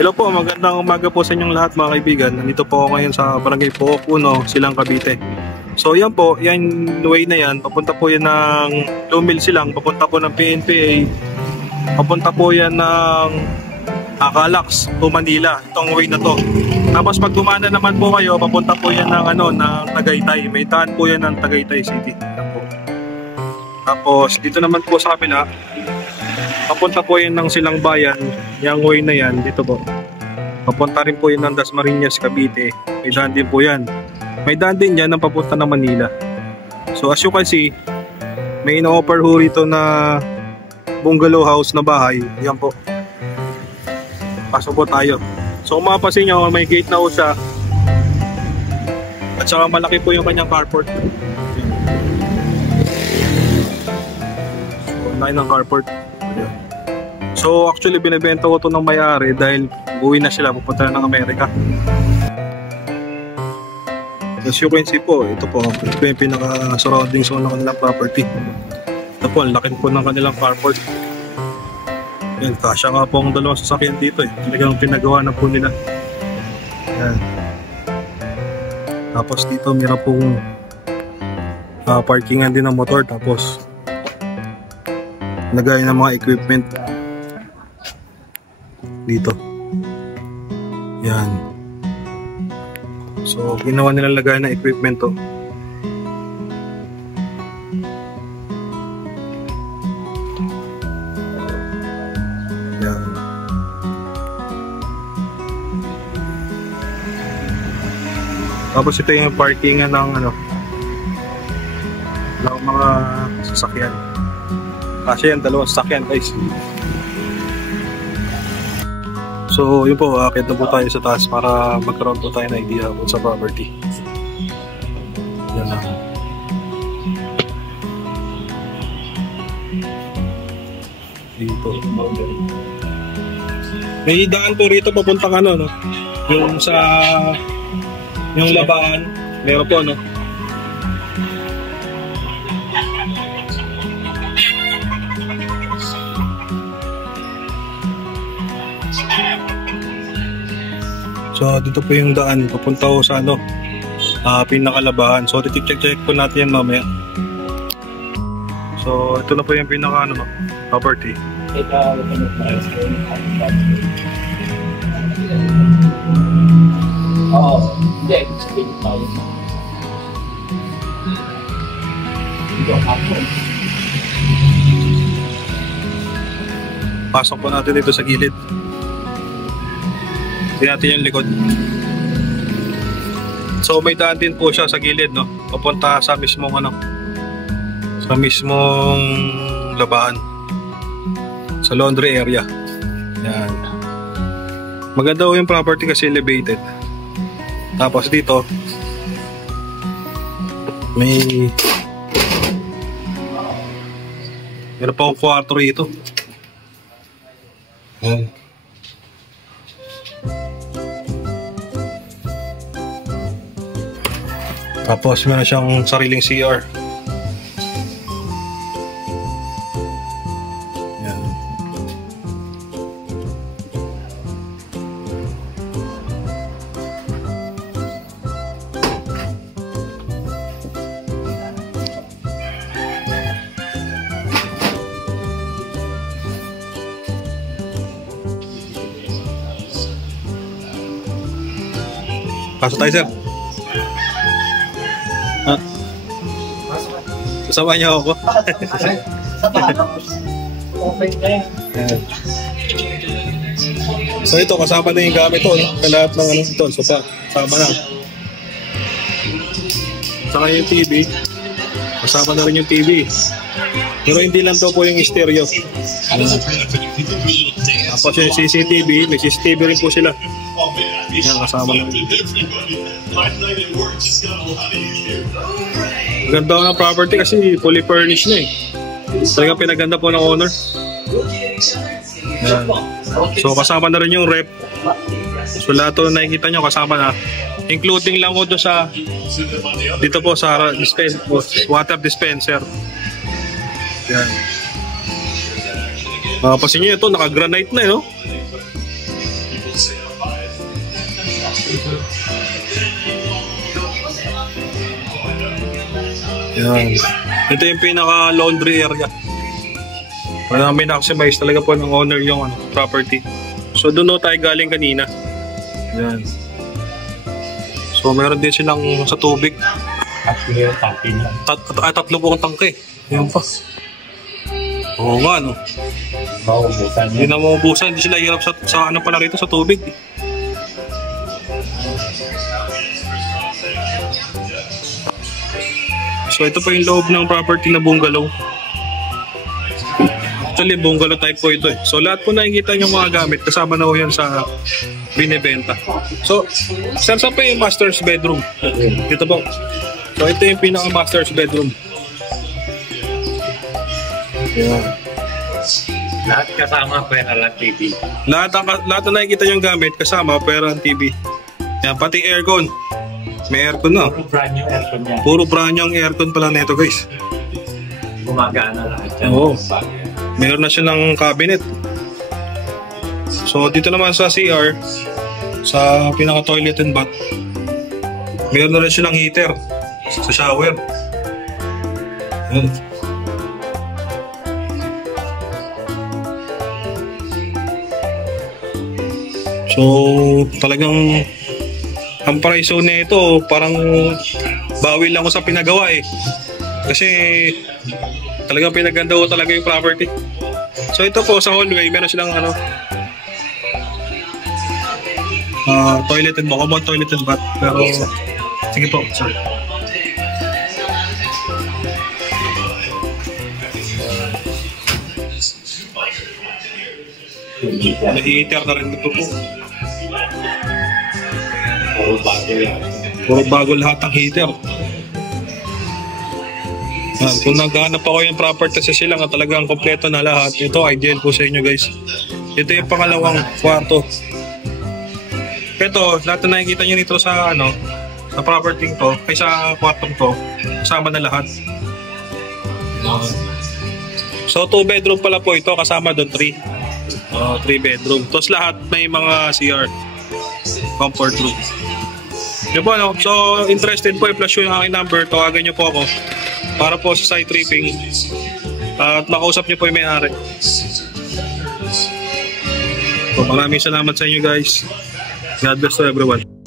Hello po, magandang umaga po sa inyong lahat mga kaibigan. Nandito po ako ngayon sa Barangay Pook 1, Silang, Cavite. So yan po, yan way na yan, papunta po yan ng Lumil Silang, papunta po ng PNPA, papunta po yan ng Calax o Manila, itong way na to. Tapos pag dumana naman po kayo, papunta po yan ng, ng Tagaytay. May daan po yan ng Tagaytay City. Yan po. Tapos dito naman po sa kabila, papunta po yan ng Silang Bayan, yung way na yan, dito po. Papunta rin po yan ng Dasmariñas, Cavite. May daan din po yan. May daan din yan ng papunta ng Manila. So as you can see, may ino-offer ho rito na bungalow house na bahay. Yan po. Pasok po tayo. So kung mapapansin nyo, may gate na ho siya. At saka malaki po yung kanyang carport. So laki ng carport. So actually binibenta ko ito ng may-ari dahil uwi na sila, pupunta na ng Amerika. As you can see po, ito po yung pinaka-surrounding zone ng kanilang property. Ito po, ang laki po ng kanilang carport. Yan, kasya nga po ang dalawang sasakyan dito eh. Talagang pinagawa na po nila. Yan. Tapos dito meron pong parkingan din ng motor. Tapos lagay ng mga equipment dito. Yan. So ginawa nila lagay ng equipment to. Yan. Tapos ito yung parkingan ng ng mga sasakyan. Kasi yan, dalawang sasakyan guys. So yun po, akit na po tayo sa taas para magkaroon po tayo ng idea sa property. Yan lang. Dito. May daan po rito papuntang no? Yung sa yung Labaan, meron po no? So dito po yung daan papunta ko sa pinakalabahan. So check po natin yan mamaya. So ito na po yung pinaka property. Pasok po natin dito sa gilid. Tingnan natin yung likod. So may daan din po siya sa gilid, no? Papunta sa mismong sa mismong Labaan. Sa laundry area. Yan. Maganda po yung property kasi elevated. Tapos dito may meron pa akong kwarto rito. Yan. Tapos meron siyang sariling CR. Yan. Pasok tayo, sir. Kasama niyo ako. So ito, kasama na yung gamit to, sa lahat ng ito, sofa, kasama na. Saka yung TV, kasama na rin yung TV. Pero hindi lang daw po yung stereo. Tapos yung CCTV, may CCTV rin po sila. Yan, kasama na. Ganda ng property kasi fully furnished na eh. Talagang pinaganda po ng owner. Yan. So kasama na rin yung rep. So lahat to nakikita nyo kasama na. Including lang ko doon sa dito po sa water dispenser. Yan. Makapasin nyo ito, naka-granite na no? Yan. Ito yung pinaka-laundry area. Para may-maximize talaga po ng owner yung property. So doon tayo galing kanina. Yan. So meron din silang sa tubig. Tatlo pong tangke. Yan pa. Oo nga no. Hindi na maubusan. Hindi sila hirap sa ano pala rito sa tubig. So ito pa yung loob ng property na bungalow. Actually bungalow type po ito eh. So lahat po nakikita yung mga gamit kasama na po yan sa binibenta. So saan pa yung master's bedroom? Dito po. So ito yung pinaka master's bedroom. Yeah. Lahat kasama pera lang TV. Lahat na nakikita yung gamit kasama pera ang TV. Yan, pati aircon. May aircon na. Puro brand new aircon yan. Puro brand new ang aircon pala nito guys. Gumagana lahat yan. Oo. Meron na siya ng cabinet. So dito naman sa CR, sa pinaka toilet and bath, meron na rin siya ng heater sa shower. Yun. So talagang ang price na ito parang bawi lang ko sa pinagawa eh. Kasi talagang pinaganda ko talaga yung property. So ito po sa hallway meron silang toilet and bath, common toilet and bath. Pero sige po, sorry. May heater na rin ito po. Puro bago lahat ang heater. Yan, kung naghahanap ako yung property sa silang at talagang kompleto na lahat, ito ideal po sa inyo guys. Ito yung pangalawang kwarto. Ito, lahat na nakikita nyo nito sa sa property to, ay sa kwartong to, kasama na lahat. So 2 bedroom pala po ito, kasama doon 3 bedroom. Tapos lahat may mga CR, comfort room. Yun po, no? So interested po, i-flash yung aking number, tawagan nyo po ako para po sa site tripping at makausap nyo po yung may-ari. So maraming salamat sa inyo guys. God bless to everyone.